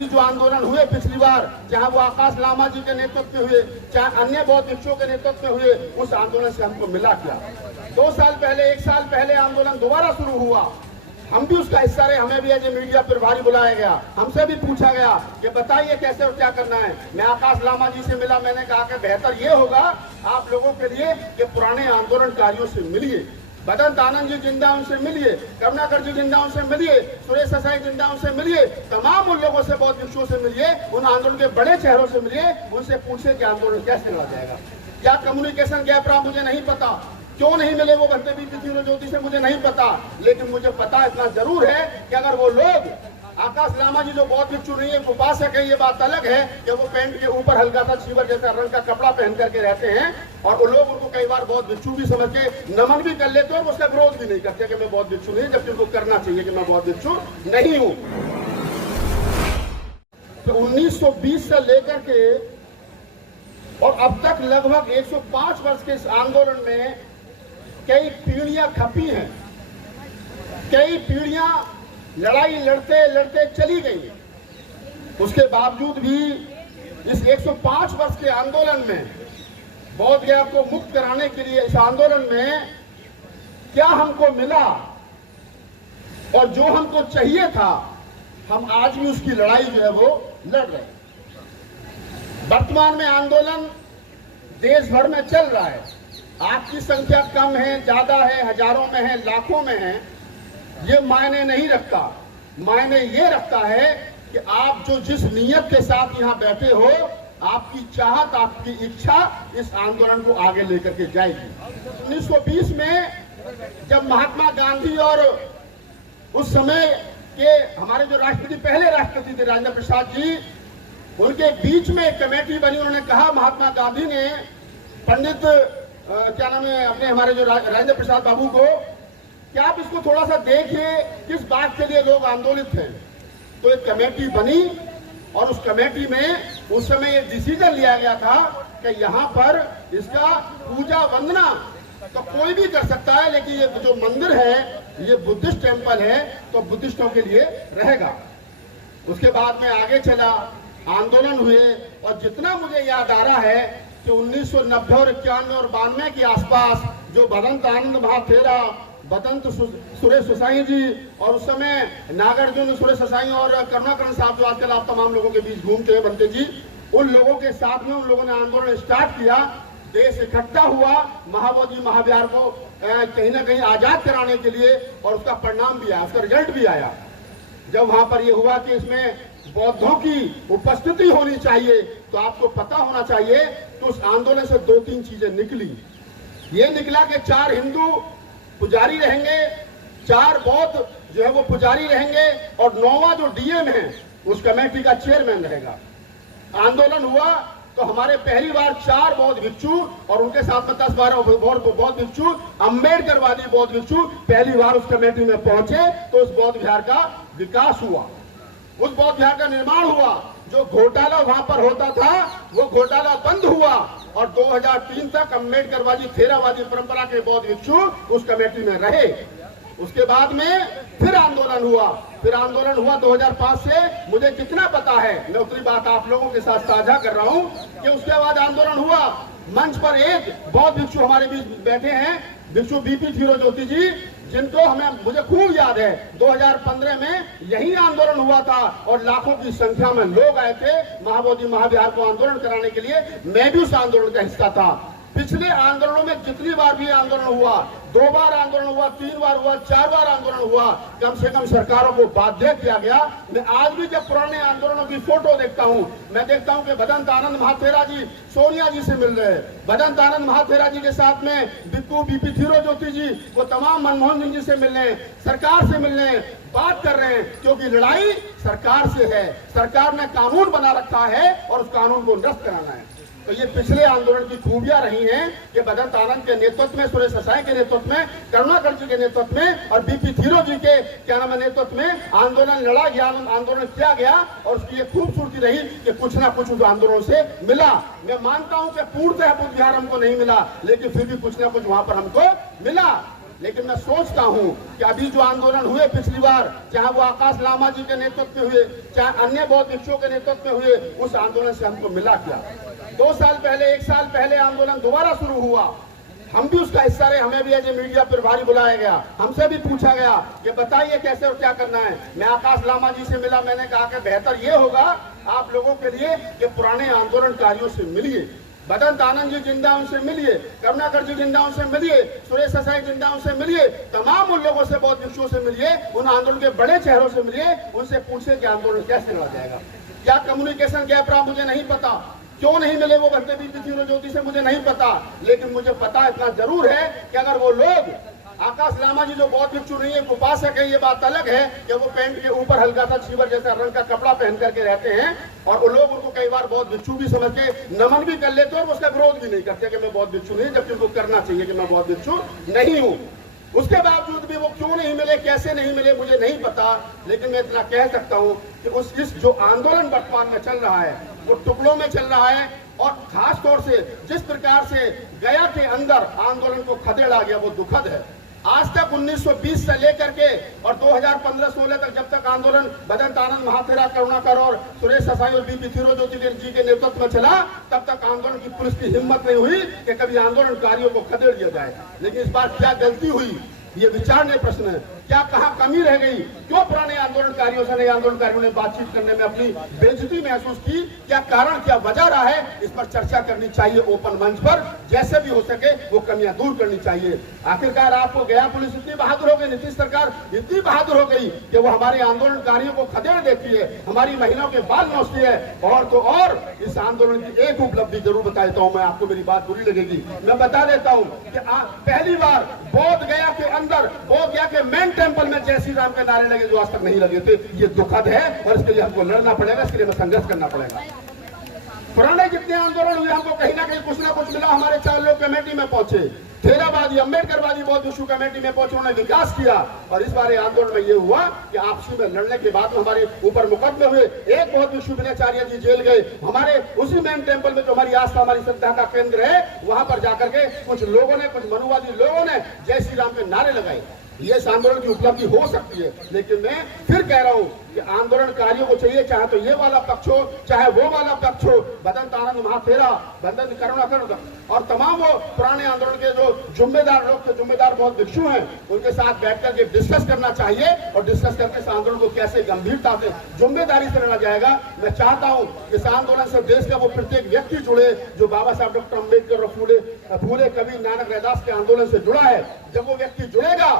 जो आंदोलन हुए पिछली बार, जहां वो आकाश लामा जी के नेतृत्व में हुए, चाहे अन्य बौद्ध भिक्षुओं के नेतृत्व में हुए, उस आंदोलन से हमको मिला क्या? 2 साल पहले, 1 साल पहले आंदोलन दोबारा शुरू हुआ, हम भी उसका हिस्सा रहे, हमें भी एज ए मीडिया प्रभारी बुलाया गया, हमसे भी पूछा गया कि बताइए कैसे और क्या करना है। मैं आकाश लामा जी से मिला, मैंने कहा कि बेहतर ये होगा आप लोगों के लिए कि पुराने आंदोलनकारियों से मिलिए, भदंत आनंद जी जिंदा उनसे मिलिए, करुणाकर जी जिंदा उनसे मिलिए, सुरेश ससाई जिंदा उनसे मिलिए, तमाम उन लोगों से, बौद्ध भिक्षुओं से मिलिए, उन आंदोलन के बड़े चेहरों से मिलिए, उनसे पूछे कि आंदोलन कैसे लड़ा जाएगा। क्या कम्युनिकेशन गैप रहा मुझे नहीं पता, क्यों नहीं मिले वो बनते भी तीव्र ज्योति से मुझे नहीं पता, लेकिन मुझे पता इतना जरूर है कि अगर वो लोग, आकाश लामा जी जो बौद्ध भिक्षु नहीं है, उपासक है, ये बात अलग है कि वो पैंट के ऊपर हल्का सा छीवर जैसा रंग का कपड़ा पहन करके रहते हैं, और वो लोग उनको कई बार बौद्ध भिक्षु भी समझ के नमन भी कर लेते हैं और उसका विरोध भी नहीं करते कि मैं बौद्ध भिक्षु नहीं, जबकि उनको करना चाहिए कि मैं बौद्ध भिक्षु नहीं हूं। तो 1920 से लेकर के और अब तक लगभग 105 वर्ष के इस आंदोलन में कई पीढ़ियां खपी हैं, कई पीढ़ियां लड़ाई लड़ते लड़ते चली गई। उसके बावजूद भी इस 105 वर्ष के आंदोलन में, बौद्ध गया को मुक्त कराने के लिए इस आंदोलन में क्या हमको मिला और जो हमको चाहिए था, हम आज भी उसकी लड़ाई जो है वो लड़ रहे हैं। वर्तमान में आंदोलन देश भर में चल रहा है, आपकी संख्या कम है, ज्यादा है, हजारों में है, लाखों में है, ये मायने नहीं रखता। मायने ये रखता है कि आप जो जिस नीयत के साथ यहाँ बैठे हो, आपकी चाहत, आपकी इच्छा इस आंदोलन को आगे लेकर के जाएगी। 1920 में जब महात्मा गांधी और उस समय के हमारे जो राष्ट्रपति, पहले राष्ट्रपति थे राजेंद्र प्रसाद जी, उनके बीच में एक कमेटी बनी। उन्होंने कहा, महात्मा गांधी ने पंडित क्या नाम है अपने हमारे जो राजेंद्र प्रसाद बाबू को, क्या आप इसको थोड़ा सा देखिए किस बात के लिए लोग आंदोलित हैं। तो एक कमेटी बनी और उस कमेटी में उस समय ये डिसीजन लिया गया था कि यहाँ पर इसका पूजा वंदना तो कोई भी कर सकता है, लेकिन ये जो मंदिर है ये बुद्धिस्ट टेम्पल है, तो बुद्धिस्टों के लिए रहेगा। उसके बाद में आगे चला, आंदोलन हुए, और जितना मुझे याद आ रहा है कि 1990 और 91 और 92 के आसपास जो भदंत आनंद महाथेरा, भदंत सुरेश ससाई जी, और उस समय नागार्जुन सुरेश ससाई और करुणाकरण साहब जो आजकल आप तमाम लोगों के बीच घूमते हैं बनते जी, उन लोगों के साथ में उन लोगों ने आंदोलन स्टार्ट किया। देश इकट्ठा हुआ महाबोधि महाविहार को कहीं ना कहीं आजाद कराने के लिए, और उसका परिणाम भी आया, उसका रिजल्ट भी आया। जब वहां पर यह हुआ कि इसमें बौद्धों की उपस्थिति होनी चाहिए, तो आपको पता होना चाहिए कि उस आंदोलन से 2-3 चीजें निकली। ये निकला कि 4 हिंदू पुजारी रहेंगे, 4 बौद्ध जो है वो पुजारी रहेंगे, और 9वां जो डीएम है उस कमेटी का चेयरमैन रहेगा। आंदोलन हुआ तो हमारे पहली बार 4 बौद्ध भिक्षु और उनके साथ में 10-12 बौद्ध भिक्षु, अम्बेडकरवादी बौद्ध भिक्षु पहली बार उस कमेटी में पहुंचे, तो उस बौद्ध विहार का विकास हुआ, उस बौद्ध विहार का निर्माण हुआ। जो घोटाला वहां पर होता था वो घोटाला बंद हुआ, और 2003 तक अम्बेडकरवादी थेरावादी परंपरा के बौद्ध भिक्षु उस कमेटी में रहे। उसके बाद में फिर आंदोलन हुआ, 2005 से, मुझे जितना पता है मैं उतनी बात आप लोगों के साथ साझा कर रहा हूं कि उसके बाद आंदोलन हुआ। मंच पर एक बौद्ध भिक्षु हमारे बीच बैठे हैं, भिक्षु बीपी थीरो ज्योति जी, जिनको मुझे खूब याद है 2015 में यही आंदोलन हुआ था, और लाखों की संख्या में लोग आए थे महाबोधि महाविहार को आंदोलन कराने के लिए। मैं भी उस आंदोलन का हिस्सा था। पिछले आंदोलनों में जितनी बार भी आंदोलन हुआ, 2 बार आंदोलन हुआ, 3 बार हुआ, 4 बार आंदोलन हुआ, कम से कम सरकारों को बाध्य किया गया। मैं आज भी जब पुराने आंदोलनों की फोटो देखता हूं, मैं देखता हूं कि भदंत आनंद महाथेरा जी सोनिया जी से मिल रहे हैं, भदंत आनंद महाथेरा जी के साथ में बिक्कू बीपी थीरो ज्योति जी वो तमाम मनमोहन सिंह जी से मिल रहे हैं, सरकार से मिल रहे हैं, बात कर रहे हैं, क्योंकि लड़ाई सरकार से है। सरकार ने कानून बना रखा है और उस कानून को निरस्त कराना है। तो ये पिछले आंदोलन की खूबियां रही हैं कि भदंत आनंद के नेतृत्व में, सुरेश ससाई के नेतृत्व में, करुणाकर जी के नेतृत्व में और बीपी थीरो जी के क्या नाम है नेतृत्व में आंदोलन लड़ा गया, आंदोलन किया गया, और उसकी ये खूबसूरती रही कि कुछ ना कुछ उस आंदोलन से मिला। मैं मानता हूं कि पूर्णतः बुद्ध विहार हमको नहीं मिला, लेकिन फिर भी कुछ ना कुछ वहां पर हमको मिला। लेकिन मैं सोचता हूं कि अभी जो आंदोलन हुए पिछली बार, चाहे वो आकाश लामा जी के नेतृत्व में हुए, चाहे अन्य बौद्ध भिक्षुओं के नेतृत्व में हुए, उस आंदोलन से हमको मिला क्या? 2 साल पहले, 1 साल पहले आंदोलन दोबारा शुरू हुआ, हम भी उसका हिस्सा रहे, हमें भी एज ए मीडिया प्रभारी बुलाया गया, हमसे भी पूछा गया कि बताइए कैसे और क्या करना है। मैं आकाश लामा जी से मिला, मैंने कहा कि बेहतर ये होगा आप लोगों के लिए कि पुराने आंदोलनकारियों से मिलिए, बदंत आनंद जी जिंदा उनसे मिलिए, करुणाकर जी जिंदा उनसे मिलिए, सुरेश ससाई जिंदा उनसे मिलिए, तमाम उन लोगों से, बौद्ध भिक्षुओं से मिलिए, उन आंदोलन के बड़े चेहरों से मिलिए, उनसे पूछे कि आंदोलन कैसे लड़ा जाएगा। क्या कम्युनिकेशन गैप रहा मुझे नहीं पता, क्यों नहीं मिले वो बंदे भी पृथ्वी ज्योति से मुझे नहीं पता, लेकिन मुझे पता इतना जरूर है कि अगर वो लोग, आकाश लामा जी जो बौद्ध भिक्षु नहीं है, उपासक है, ये बात अलग है कि वो पैंट के ऊपर हल्का सा छीवर जैसा रंग का कपड़ा पहन करके रहते हैं, और वो लोग उनको कई बार बौद्ध भिक्षु भी समझ के नमन भी कर लेते हैं और उसका विरोध भी नहीं करते कि मैं बौद्ध भिक्षु नहीं, जबकि उनको करना चाहिए कि मैं बौद्ध भिक्षु नहीं हूँ। उसके बावजूद भी वो क्यों नहीं मिले, कैसे नहीं मिले, मुझे नहीं पता, लेकिन मैं इतना कह सकता हूँ कि इस जो आंदोलन वर्तमान में चल रहा है वो टुकड़ों में चल रहा है, और खास तौर से जिस प्रकार से गया के अंदर आंदोलन को खदेड़ा गया वो दुखद है। आज तक 1920 से लेकर के और 2015-16 तक, जब तक आंदोलन बदंत आनंद महाथेरा, करुणाकर और सुरेश ससाई और बीपी ज्योति जी के नेतृत्व में चला, तब तक आंदोलन की पुलिस की हिम्मत नहीं हुई कि कभी आंदोलनकारियों को खदेड़ दिया जाए। लेकिन इस बार क्या गलती हुई, ये विचारने प्रश्न है। क्या कहाँ कमी रह गई, क्यों पुराने आंदोलनकारियों से नए आंदोलनकारियों ने बातचीत करने में अपनी बेइज्जती महसूस की, क्या कारण, क्या वजह रहा है, इस पर चर्चा करनी चाहिए ओपन मंच पर, जैसे भी हो सके वो कमियां दूर करनी चाहिए। आखिरकार आपको गया पुलिस इतनी बहादुर हो गई, नीतीश सरकार इतनी बहादुर हो गई कि वो हमारे आंदोलनकारियों को खदेड़ देती है, हमारी महिलाओं के बाल नोचती है। और तो और इस आंदोलन की एक उपलब्धि जरूर बता देता हूँ मैं, आपको मेरी बात बुरी लगेगी, मैं बता देता हूँ कि पहली बार बोध गया के अंदर, बोध गया के मेन टेंपल में जय श्री राम के नारे लगे जो आज तक नहीं लगे थे। ये दुखद है और इसके लिए हमको लड़ना पड़ेगा, इसके लिए हमें संघर्ष करना पड़ेगा। पुराने जितने आंदोलन हुए हमको कहीं ना कहीं कुछ ना कुछ मिला। हमारे 4 लोग कमेटी में पहुंचे, थेरावादी, अम्बेडकरवादी बौद्ध भिक्षु कमेटी में पहुंचे, उन्होंने विकास किया। और इस बार आंदोलन में ये हुआ कि आपसी में लड़ने के बाद में हमारे ऊपर मुकदमे हुए, एक बौद्ध भिक्षु विनयाचार्य जी जेल गए। हमारे उसी मेन टेंपल में जो हमारी आस्था, हमारी श्रद्धा का केंद्र है, वहां पर जाकर के कुछ लोगों ने, कुछ मनुवादी लोगों ने जय श्री राम के नारे लगाए। ये इस आंदोलन की उपलब्धि हो सकती है, लेकिन मैं फिर कह रहा हूं कि आंदोलनकारियों को चाहिए, चाहे तो ये वाला पक्ष हो चाहे वो वाला पक्ष हो, बदंत आनंद महाथेरा, बदंत करुणाकर और तमाम वो पुराने आंदोलन के जो जिम्मेदार लोग थे, जिम्मेदार बहुत भिक्षु हैं, उनके साथ बैठकर के डिस्कस करना चाहिए और डिस्कस करके इस आंदोलन को कैसे गंभीरता से, जिम्मेदारी से लड़ा जाएगा। मैं चाहता हूं इस आंदोलन से देश का वो प्रत्येक व्यक्ति जुड़े जो बाबा साहब डॉक्टर अम्बेडकर और फूले कबीर नानक रैदास के आंदोलन से जुड़ा है। जब वो व्यक्ति जुड़ेगा,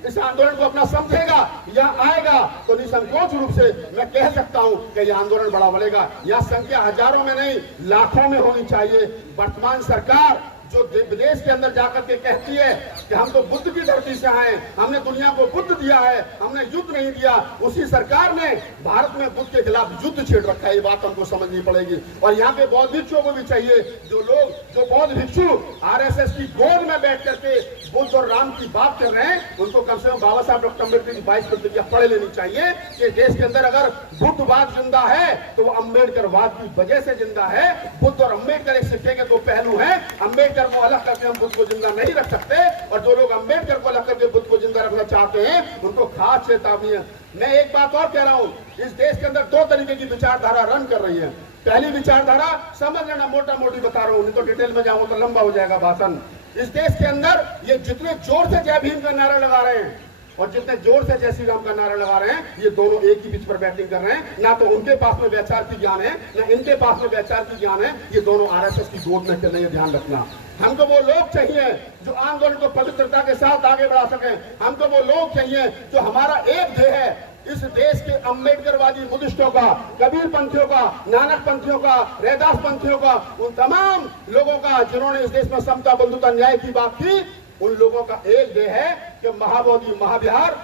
इस आंदोलन को अपना समझेगा, यहाँ आएगा, तो निसंकोच रूप से मैं कह सकता हूं कि यह आंदोलन बड़ा बढ़ेगा। यह संख्या हजारों में नहीं, लाखों में होनी चाहिए। वर्तमान सरकार जो विदेश के अंदर जाकर के कहती है कि हम तो बुद्ध की धरती से आए, हमने दुनिया को बुद्ध दिया है, हमने युद्ध नहीं दिया, उसी सरकार ने भारत में बुद्ध के खिलाफ युद्ध छेड़ रखा है। ये बात हमको समझनी पड़ेगी। और यहाँ पे बौद्ध भिक्षुओं को भी चाहिए, जो लोग, जो बौद्ध भिक्षु आरएसएस की गोद में बैठ करके बुद्ध और राम की बात कर रहे हैं, उनको कम से कम बाबा साहब डॉक्टर अम्बेडकर की 22 प्रतिज्ञा पढ़ लेनी चाहिए कि देश के अंदर अगर बुद्धवाद जिंदा है तो वो अम्बेडकरवाद की वजह से जिंदा है। बुद्ध और अम्बेडकर एक सिक्के के 2 पहलू हैं। अम्बेडकर को अलग करके हम बुद्ध को जिंदा नहीं रख सकते, और जो लोग अम्बेडकर को अलग करके बुद्ध को जिंदा रखना चाहते हैं उनको खास चेतावनी है। मैं एक बात और कह रहा हूं, इस देश के अंदर 2 तरीके की विचारधारा रन कर रही है। पहली विचारधारा समझ लेना, मोटा मोटी बता रहा हूं, नहीं तो डिटेल में जाऊं तो लंबा हो जाएगा भाषण। इस देश के अंदर ये जितने जोर से जय भीम का नारा लगा रहे हैं और जितने जोर से जय श्री राम का नारा लगा रहे हैं, ये दोनों एक ही पिच पर बैटिंग कर रहे हैं। ना तो उनके पास में वैचार की ज्ञान है, ना इनके पास में वैचार की ज्ञान है। ये दोनों आरएसएस की गोद में चल रहे हैं, ध्यान रखना। हमको वो लोग चाहिए जो आंदोलन को पवित्रता के साथ आगे बढ़ा सकें। हमको वो लोग चाहिए जो हमारा एक ध्येय है, इस देश के अम्बेडकरवादी बुद्धिस्टों का, कबीर पंथियों का, नानक पंथियों का, रैदास पंथियों का, उन तमाम लोगों का जिन्होंने इस देश में समता, बंधुता, न्याय की बात की, उन लोगों का एक ध्येय है कि महाबोधि महाविहार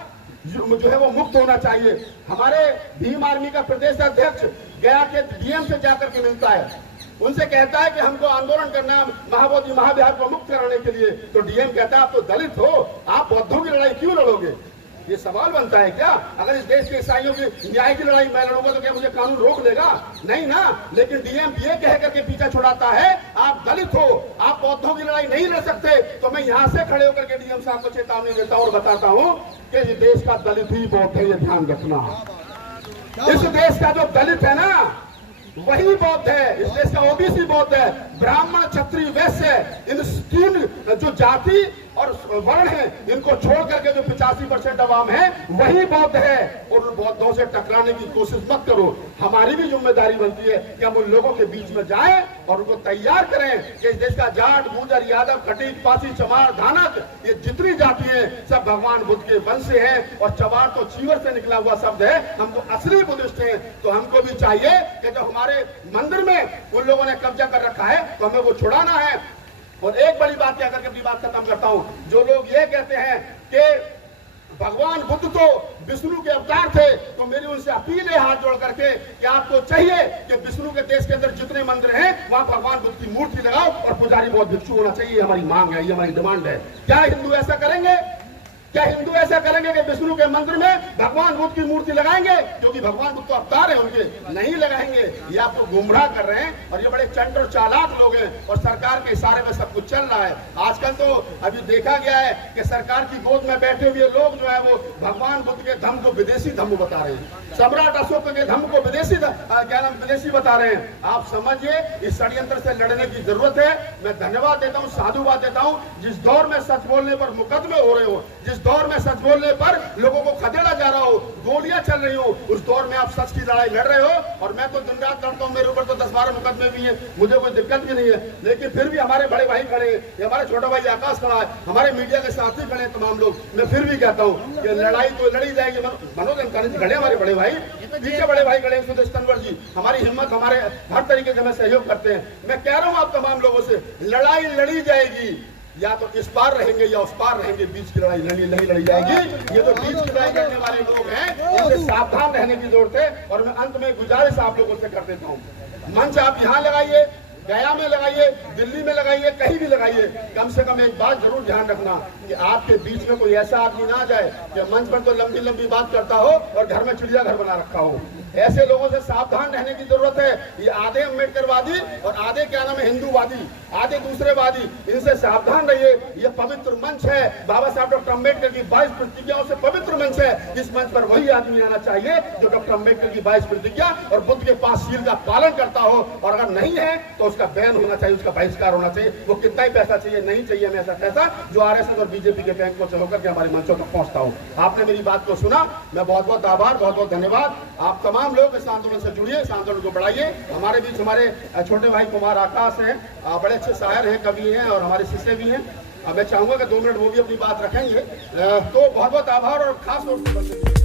जो है वो मुक्त होना चाहिए। हमारे भीम आर्मी का प्रदेश अध्यक्ष गया के डीएम से जाकर के मिलता है, उनसे कहता है कि हमको आंदोलन करना महाबोधि महाविहार को मुक्त कराने के लिए। तो डीएम कहता है आप तो दलित हो, आप बौद्धों की लड़ाई क्यों लड़ोगे? ये सवाल बनता है क्या? अगर इस देश के ईसाइयों की न्याय की लड़ाई मैं लड़ूंगा तो क्या मुझे कानून रोक लेगा? नहीं ना। लेकिन डीएम ये कह करके पीछा छुड़ाता है, आप दलित हो, आप बौद्धों की लड़ाई नहीं लड़ सकते। तो मैं यहाँ से खड़े होकर के डीएम साहब को चेतावनी देता हूँ और बताता हूँ कि इस देश का दलित ही बौद्ध है, ये ध्यान रखना। इस देश का जो दलित है ना वही बौद्ध है, इस देश का ओबीसी बौद्ध है। ब्राह्मण, क्षत्रिय, वैश्य, इन तीन जो जाति और वर्ण है, इनको छोड़ करके जो 85% आवाम है वही बौद्ध है। और उन बौद्धों से टकराने की कोशिश मत करो। हमारी भी जिम्मेदारी बनती है कि हम उन लोगों के बीच में जाएं और उनको तैयार करें कि इस देश का जाट, गुर्जर, यादव, खटीक, पासी, चमार, धानक, ये जितनी जाति है सब भगवान बुद्ध के वंश से है। और चमार तो चीवर से निकला हुआ शब्द है। हम तो असली बुद्धिस्ट हैं, तो हमको भी चाहिए कि जो हमारे मंदिर में उन लोगों ने कब्जा कर रखा है तो हमें वो छुड़ाना है। और एक बड़ी बात क्या करके अपनी बात खत्म करता हूं, जो लोग ये कहते हैं कि भगवान बुद्ध तो विष्णु के अवतार थे, तो मेरी उनसे अपील है हाथ जोड़ करके कि आपको चाहिए कि विष्णु के देश के अंदर जितने मंदिर हैं वहां भगवान बुद्ध की मूर्ति लगाओ और पुजारी बौद्ध भिक्षु होना चाहिए। हमारी मांग है, ये हमारी डिमांड है। क्या हिंदू ऐसा करेंगे? क्या हिंदू ऐसा करेंगे कि विष्णु के मंदिर में भगवान बुद्ध की मूर्ति लगाएंगे? क्योंकि भगवान बुद्ध तो अवतार है उनके, नहीं लगाएंगे। ये आपको गुमराह कर रहे हैं और ये बड़े चंट और चालाक लोग हैं और सरकार के इशारे में सब कुछ चल रहा है। आजकल तो अभी देखा गया है कि सरकार की गोद में बैठे हुए लोग जो है वो भगवान बुद्ध के धम्म को विदेशी धम्म बता रहे हैं, सम्राट अशोक के धम्म को विदेशी बता रहे हैं। आप समझिए इस षड्यंत्र से लड़ने की जरूरत है। मैं धन्यवाद देता हूँ, साधुवाद देता हूँ। जिस दौर में सच बोलने पर मुकदमे हो रहे हो, जिस दौर में सच बोलने पर लोगों को खदेड़ा जा रहा हो, गोलियां चल रही हो, उस दौर में आप सच की लड़ाई लड़ रहे हो। और मैं तो दिन रात लड़ता हूँ, मेरे ऊपर तो 10-12 मुकदमे भी हैं, मुझे कोई दिक्कत भी नहीं है। लेकिन फिर भी हमारे बड़े भाई खड़े हैं, हमारे छोटा भाई आकाश खड़ा है, हमारे मीडिया के साथी खड़े हैं, तमाम लोग। मैं फिर भी कहता हूँ कि लड़ाई तो लड़ी जाएगी। मनोज अंसारी जी खड़े, हमारे बड़े भाई पीछे, बड़े भाई खड़े, सुदेश तंवर जी, हमारी हिम्मत, हमारे हर तरीके से हमें सहयोग करते हैं। मैं कह रहा हूँ आप तमाम लोगों से, लड़ाई लड़ी जाएगी, या तो इस पार रहेंगे या उस पार रहेंगे, बीच की लड़ाई नहीं लड़ी जाएगी। ये तो बीच की लड़ाई करने वाले लोग हैं, इनसे सावधान रहने की जरूरत है। और मैं अंत में गुजारिश आप लोगों से कर देता हूँ, मंच आप यहाँ लगाइए, गया में लगाइए, दिल्ली में लगाइए, कहीं भी लगाइए, कम से कम एक बात जरूर ध्यान रखना कि आपके बीच में कोई ऐसा आदमी ना जाए कि मंच पर तो लंबी लंबी बात करता हो और घर में चिड़ियाघर बना रखा हो। ऐसे लोगों से सावधान रहने की जरूरत है। ये आधे अम्बेडकरवादी और आधे क्या नाम है हिंदूवादी, आधे दूसरे वादी, इनसे सावधान रहिए। ये पवित्र मंच है, बाबा साहब डॉक्टर अम्बेडकर की 22 प्रतिज्ञाओं से पवित्र मंच है। इस मंच पर वही आदमी आना चाहिए जो डॉक्टर अम्बेडकर की 22 प्रतिज्ञा और बुद्ध के 5 शील का पालन करता हो। और अगर नहीं है तो उसका बैन होना चाहिए, उसका बहिष्कार होना चाहिए। वो कितना ही पैसा चाहिए, नहीं चाहिए हमें ऐसा पैसा जो आरएसएस और बीजेपी के बैंकों से होकर के हमारे मंचों तक पहुंचता हो। आपने मेरी बात को सुना, मैं बहुत बहुत आभार, बहुत बहुत धन्यवाद। आप तमाम लोग इस आंदोलन से जुड़िए, इस आंदोलन को बढ़ाइए। हमारे बीच हमारे छोटे भाई कुमार आकाश हैं, बड़े अच्छे शायर हैं, कवि हैं और हमारे शिष्य भी हैं। मैं चाहूंगा कि 2 मिनट वो भी अपनी बात रखेंगे। तो बहुत बहुत आभार और खास तौर से